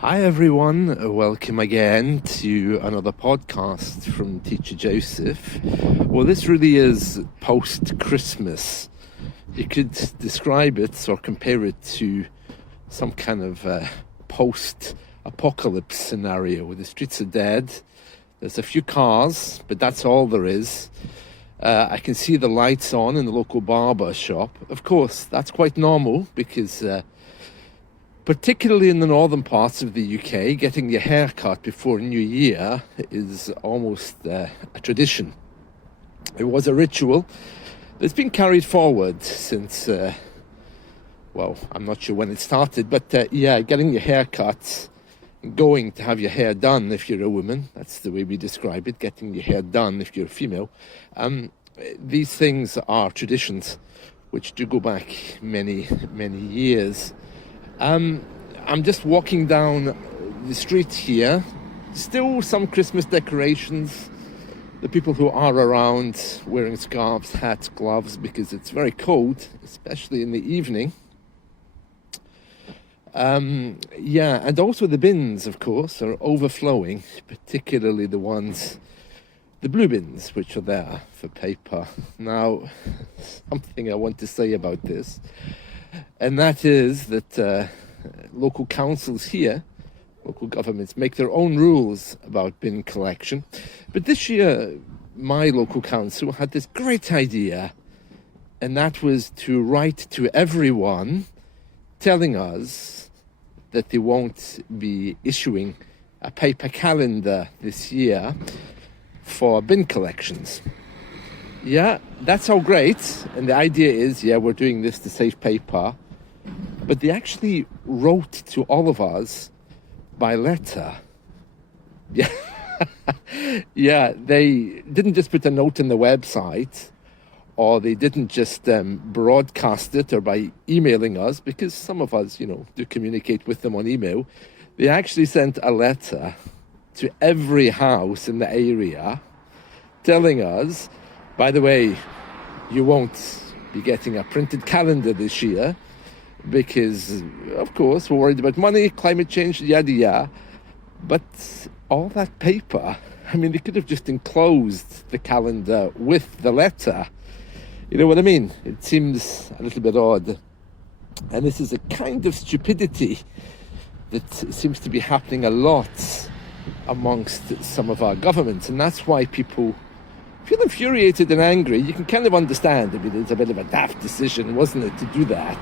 Hi everyone, welcome again to another podcast from Teacher Joseph. Well, this really is post-Christmas. You could describe it or compare it to some kind of post-apocalypse scenario where the streets are dead. There's a few cars, but that's all there is. I can see the lights on in the local barber shop. Of course, that's quite normal because particularly in the northern parts of the UK, getting your hair cut before New Year is almost a tradition. It was a ritual that's been carried forward since, I'm not sure when it started, but getting your hair cut, going to have your hair done if you're a woman, that's the way we describe it, getting your hair done if you're a female. These things are traditions which do go back many, many years. I'm just walking down the street here. Still some Christmas decorations. The people who are around wearing scarves, hats, gloves, because it's very cold, especially in the evening. And also the bins, of course, are overflowing, particularly the blue bins, which are there for paper. Now, something I want to say about this, and that is that local councils here, local governments, make their own rules about bin collection. But this year, my local council had this great idea, and that was to write to everyone telling us that they won't be issuing a paper calendar this year for bin collections. Yeah, that's all great. And the idea is, we're doing this to save paper. But they actually wrote to all of us by letter. Yeah, they didn't just put a note on the website, or they didn't just broadcast it or by emailing us, because some of us, do communicate with them on email. They actually sent a letter to every house in the area telling us, by the way, you won't be getting a printed calendar this year because, of course, we're worried about money, climate change, yada yada. But all that paper, they could have just enclosed the calendar with the letter. You know what I mean? It seems a little bit odd. And this is a kind of stupidity that seems to be happening a lot amongst some of our governments. And that's why people feel infuriated and angry. You can kind of understand. It's a bit of a daft decision, wasn't it, to do that?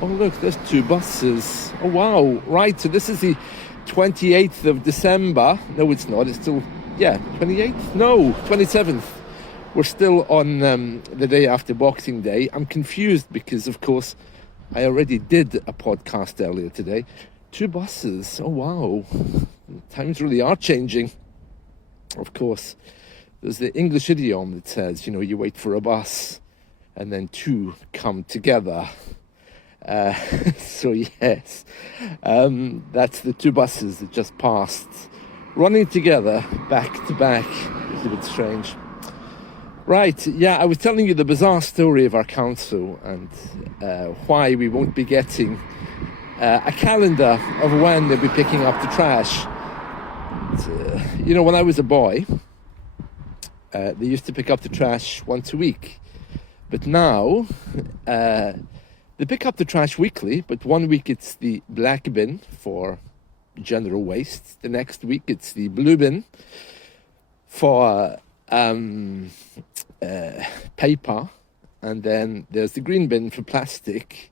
Oh, look, there's two buses. Oh, wow. Right, so this is the 28th of December. No, it's not. It's still, 28th? No, 27th. We're still on the day after Boxing Day. I'm confused because, of course, I already did a podcast earlier today. Two buses. Oh, wow. Times really are changing. Of course, there's the English idiom that says, you wait for a bus and then two come together. So yes, that's the two buses that just passed, running together, back to back. It's a bit strange. Right, I was telling you the bizarre story of our council and why we won't be getting a calendar of when they'll be picking up the trash. When I was a boy, they used to pick up the trash once a week. But now, they pick up the trash weekly, but one week it's the black bin for general waste. The next week it's the blue bin for paper. And then there's the green bin for plastic.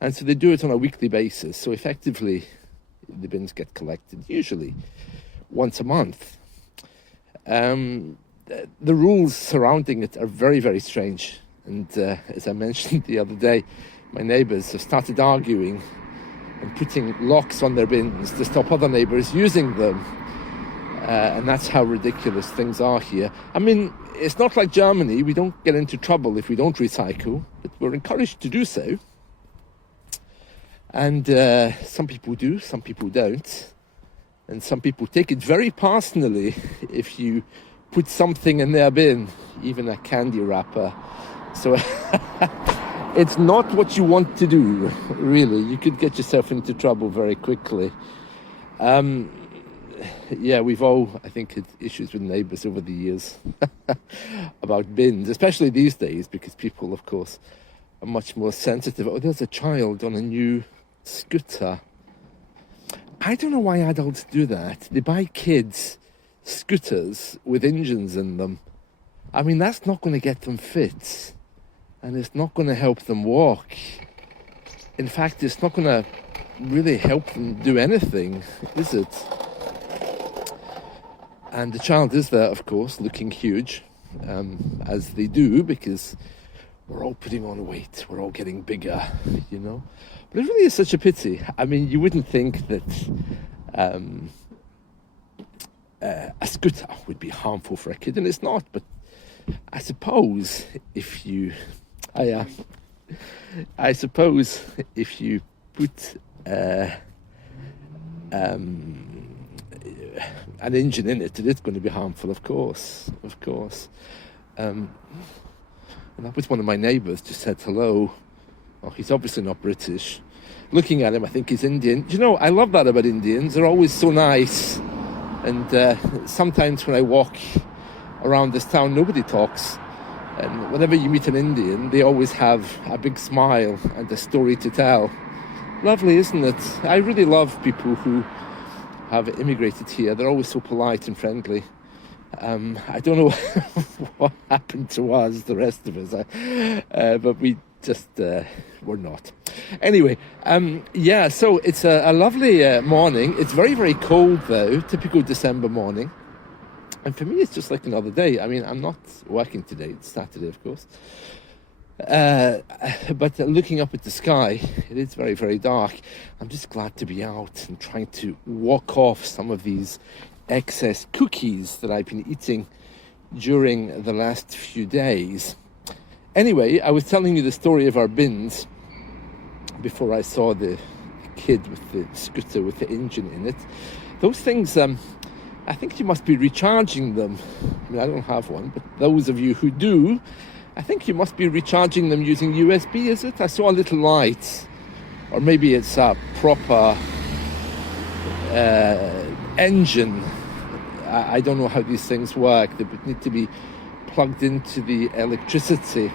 And so they do it on a weekly basis. So effectively, the bins get collected usually once a month. The rules surrounding it are very, very strange. And as I mentioned the other day, my neighbours have started arguing and putting locks on their bins to stop other neighbours using them. And that's how ridiculous things are here. It's not like Germany. We don't get into trouble if we don't recycle, but we're encouraged to do so. And some people do, some people don't. And some people take it very personally if you put something in their bin, even a candy wrapper. So it's not what you want to do, really. You could get yourself into trouble very quickly. Yeah, we've all, I think, had issues with neighbours over the years about bins, especially these days, because people, of course, are much more sensitive. Oh, there's a child on a new scooter. I don't know why adults do that. They buy kids scooters with engines in them. I mean, that's not going to get them fit, and it's not going to help them walk. In fact, it's not going to really help them do anything, is it? And the child is there, of course, looking huge, as they do, because we're all putting on weight, we're all getting bigger, you know. But it really is such a pity. I mean, you wouldn't think that a scooter would be harmful for a kid, and it's not. But I suppose if you, I suppose if you put an engine in it, it is going to be harmful, of course. And that was one of my neighbours, just said hello. Oh, he's obviously not British. Looking at him, I think he's Indian. You know, I love that about Indians. They're always so nice. And sometimes when I walk around this town, nobody talks. And whenever you meet an Indian, they always have a big smile and a story to tell. Lovely, isn't it? I really love people who have immigrated here. They're always so polite and friendly. I don't know what happened to us, the rest of us, but we just were not. Anyway, so it's a lovely morning. It's very, very cold, though, typical December morning. And for me, it's just like another day. I mean, I'm not working today. It's Saturday, of course. But looking up at the sky, it is very, very dark. I'm just glad to be out and trying to walk off some of these excess cookies that I've been eating during the last few days. Anyway, I was telling you the story of our bins before I saw the kid with the scooter with the engine in it. Those things, I think you must be recharging them. I mean, I don't have one, but those of you who do, I think you must be recharging them using USB, is it? I saw a little light, or maybe it's a proper engine. I don't know how these things work. They would need to be plugged into the electricity.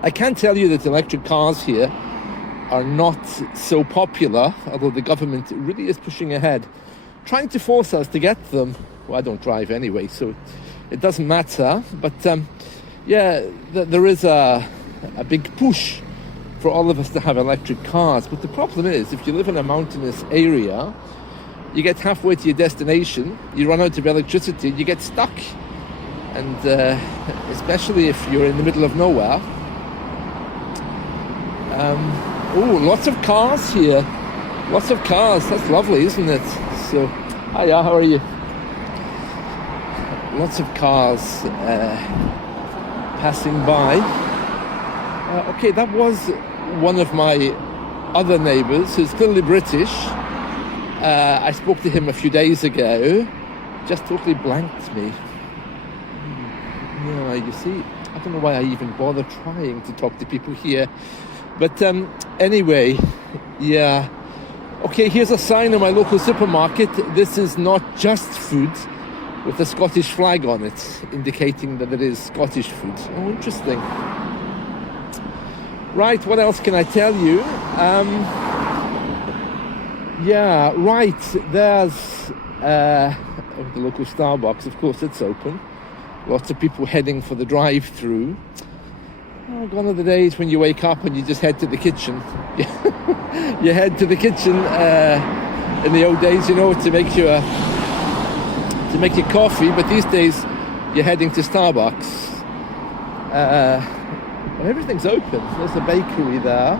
I can tell you that electric cars here are not so popular, although the government really is pushing ahead, trying to force us to get them. Well, I don't drive anyway, so it doesn't matter. But there is a big push for all of us to have electric cars. But the problem is, if you live in a mountainous area, you get halfway to your destination, you run out of electricity, you get stuck. And especially if you're in the middle of nowhere. Lots of cars here. Lots of cars. That's lovely, isn't it? So, hiya, how are you? Lots of cars passing by. Okay, that was one of my other neighbours who's clearly British. I spoke to him a few days ago. Just totally blanked me. Yeah, you see, I don't know why I even bother trying to talk to people here. But anyway, yeah. Okay, here's a sign on my local supermarket. This is not just food, with a Scottish flag on it, indicating that it is Scottish food. Oh, interesting. Right, what else can I tell you? There's the local Starbucks. Of course, it's open. Lots of people heading for the drive-through. Oh, gone are the days when you wake up and you just head to the kitchen. You head to the kitchen in the old days, you know, to make your coffee. But these days, you're heading to Starbucks. And everything's open. There's a bakery there.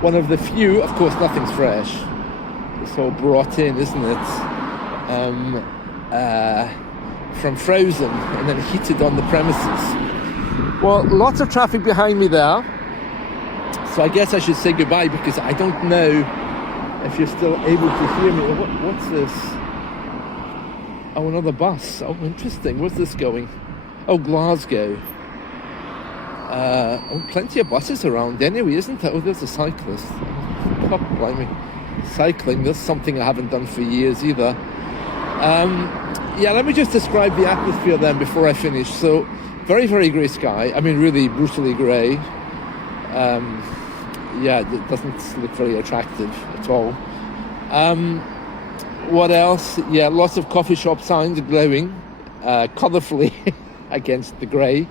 One of the few. Of course, nothing's fresh. It's all brought in, isn't it? From frozen and then heated on the premises. Well, lots of traffic behind me there. So I guess I should say goodbye because I don't know if you're still able to hear me. What's this? Oh, another bus. Oh, interesting. Where's this going? Oh, Glasgow. Plenty of buses around anyway, isn't there? Oh, there's a cyclist. Oh, blimey. cycling. That's something I haven't done for years either. Let me just describe the atmosphere then before I finish. So, very, very grey sky. I mean, really brutally grey. It doesn't look very attractive at all. What else? Yeah, lots of coffee shop signs glowing colourfully against the grey.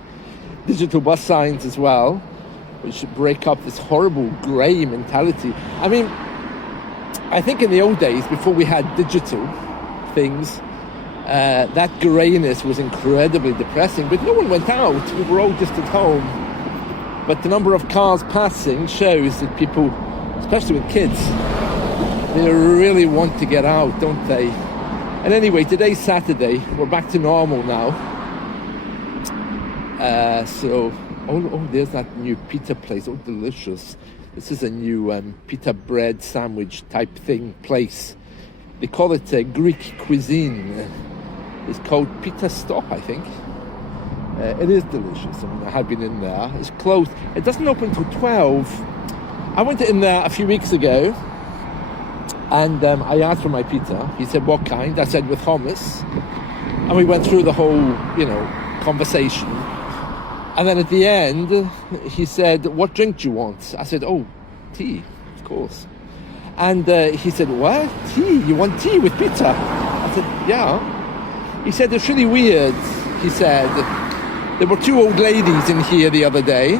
Digital bus signs as well, which break up this horrible grey mentality. I mean, I think in the old days, before we had digital things, that greyness was incredibly depressing, but no one went out. We were all just at home. But the number of cars passing shows that people, especially with kids, they really want to get out, don't they? And anyway, today's Saturday. We're back to normal now. There's that new pita place. Oh, delicious. This is a new pita bread sandwich type thing place. They call it Greek cuisine. It's called Pita Stop, I think. It is delicious. I mean, I have been in there. It's closed. It doesn't open till 12. I went in there a few weeks ago, and I asked for my pita. He said, what kind? I said, with hummus. And we went through the whole, conversation. And then at the end, he said, what drink do you want? I said, oh, tea, of course. And he said, what? Tea? You want tea with pita? I said, yeah. He said, it's really weird. He said, there were two old ladies in here the other day,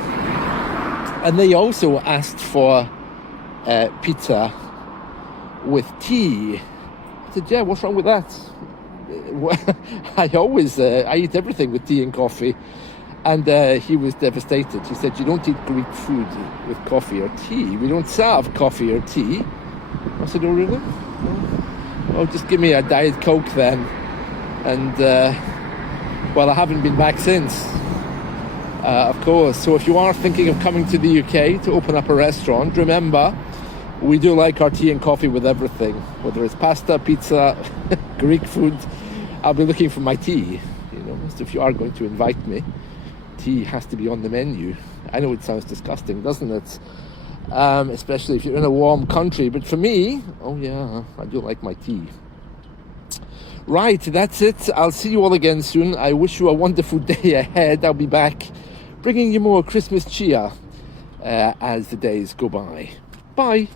and they also asked for pita with tea. I said, yeah, what's wrong with that? I eat everything with tea and coffee. And he was devastated. He said, you don't eat Greek food with coffee or tea. We don't serve coffee or tea. I said, oh, really? Oh, just give me a Diet Coke then. And, I haven't been back since, of course. So if you are thinking of coming to the UK to open up a restaurant, remember, we do like our tea and coffee with everything. Whether it's pasta, pizza, Greek food, I'll be looking for my tea. So if you are going to invite me, tea has to be on the menu. I know it sounds disgusting, doesn't it? Especially if you're in a warm country. But for me, I do like my tea. Right, that's it. I'll see you all again soon. I wish you a wonderful day ahead. I'll be back bringing you more Christmas cheer as the days go by. Bye.